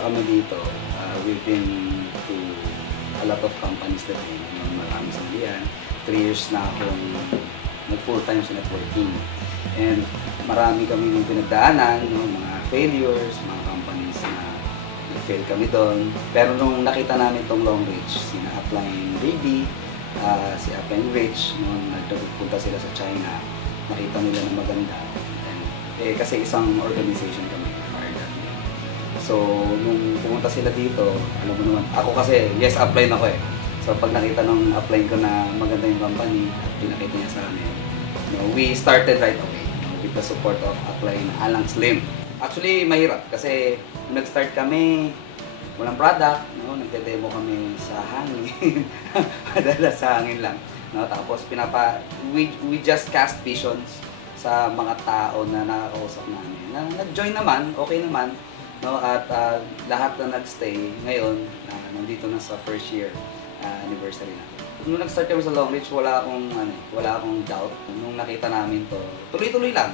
pumunta kami dito, we've been to a lot of companies na rin. Marami sa diyan. 3 years na akong nag-full-time sa networking. And marami kami yung pinagdaanan, no? Mga failures, mga companies na nag-fail kami doon. Pero nung nakita namin itong Long Reach, sina Upline Baby, si Upline Rich, nung nagpunta sila sa China, nakita nila na maganda. And, kasi isang organization kami. So, nung pumunta sila dito, alam mo naman, ako kasi, yes, upline ako eh. So, pag nakita ng upline ko na maganda yung company, at pinakita niya sa amin, we started right away with the support of upline Alang Slim. Actually, mahirap kasi nag-start kami, walang product, nagde-demo kami sa hangin, madalas sa hangin lang. Tapos, we just cast visions sa mga tao na nakakausap namin. Nag-join naman, okay naman. At lahat na nag-stay ngayon, nandito na sa first year anniversary na. Nung nag-start kami sa Long Reach, wala akong doubt. Nung nakita namin to, tuloy-tuloy lang.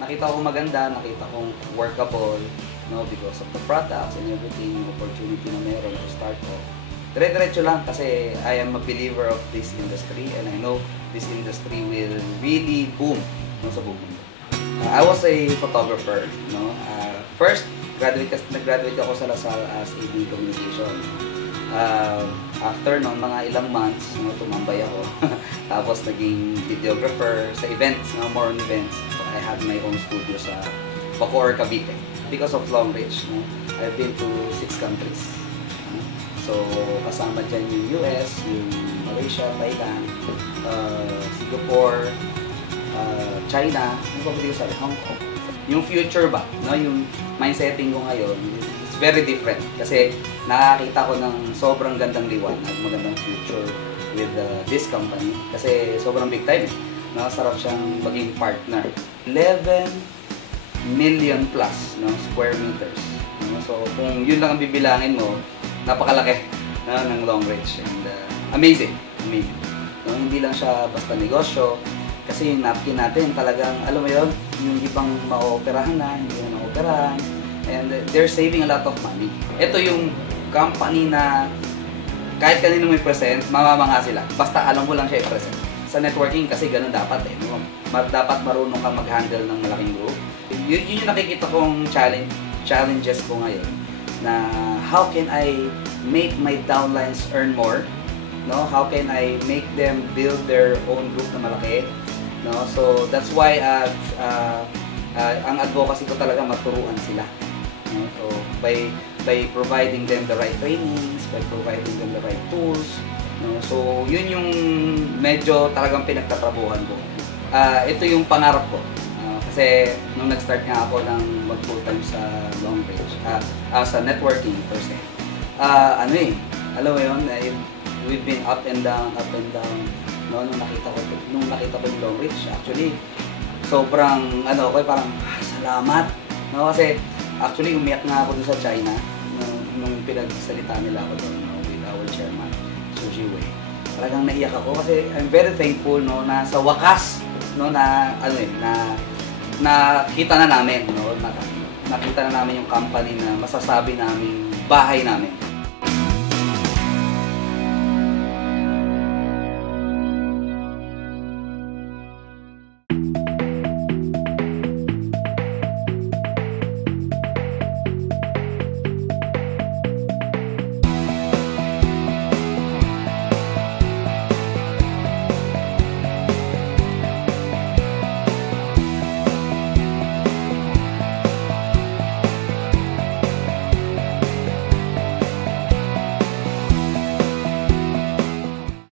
Nakita ko maganda, nakita kong workable, because of the products and everything, yung opportunity na meron to start off. Dire-diretso lang kasi I am a believer of this industry and I know this industry will really boom sa buong mundo. I was a photographer. First, nag-graduate ako sa LaSalle as AV Communication. After noon, mga ilang months, tumambay ako. Tapos naging videographer sa events, more on events. So, I had my own studio sa Bacoor, Cavite. Because of Long Reach, I've been to 6 countries. So, kasama dyan yung US, yung Malaysia, Thailand, Singapore, China, Hong Kong. Yung future ba, yung mindsetting ko ngayon, it's very different. Kasi nakakita ko ng sobrang gandang liwanag, magandang future with this company. Kasi sobrang big time. Sarap siyang maging partner. 11 million plus square meters. So kung yun lang ang bibilangin mo, napakalaki ng Long Reach. And amazing. Hindi lang siya basta negosyo. Kasi yung napkin natin talagang, alam mo yun, yung ibang ma-operahan na, hindi na ma-operahan. And they're saving a lot of money. Ito yung company na kahit kanino may present, mamamangha sila. Basta alam mo lang siya i-present. Sa networking kasi ganun dapat eh. Dapat marunong kang mag-handle ng malaking group. Yun yung nakikita kong challenges ko ngayon. Na how can I make my downlines earn more? How can I make them build their own group na malaki? So that's why ang advocacy ko talaga maturuan sila. So by providing them the right trainings, by providing them the right tools. So yun yung medyo talagang pinagtatrabuhan ko. Ito yung pangarap ko. Kasi nung nag-start nga ako ng mag-full-time sa Long Reach, sa networking per se. Alam mo yun, we've been up and down. Nung nakita ko yung Long Reach, actually, sobrang, parang, salamat. Kasi, actually, umiyak nga ako dun sa China, nung pinagsalita nila ako doon, with our chairman, Su Jiwei. Talagang naiyak ako kasi I'm very thankful, na sa wakas, nakita na namin, nakita na namin yung company na masasabi namin bahay namin.